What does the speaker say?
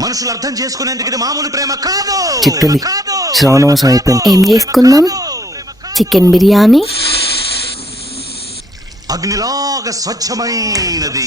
మనసులు అర్థం చేసుకునేందుకు ఇది మామూలు ప్రేమ కాదు. చిట్టలి శ్రావణమాసం అయిపోయింది. ఏం చేసుకుందాం? చికెన్ బిర్యానీ. అగ్నిలాగా స్వచ్ఛమైనది.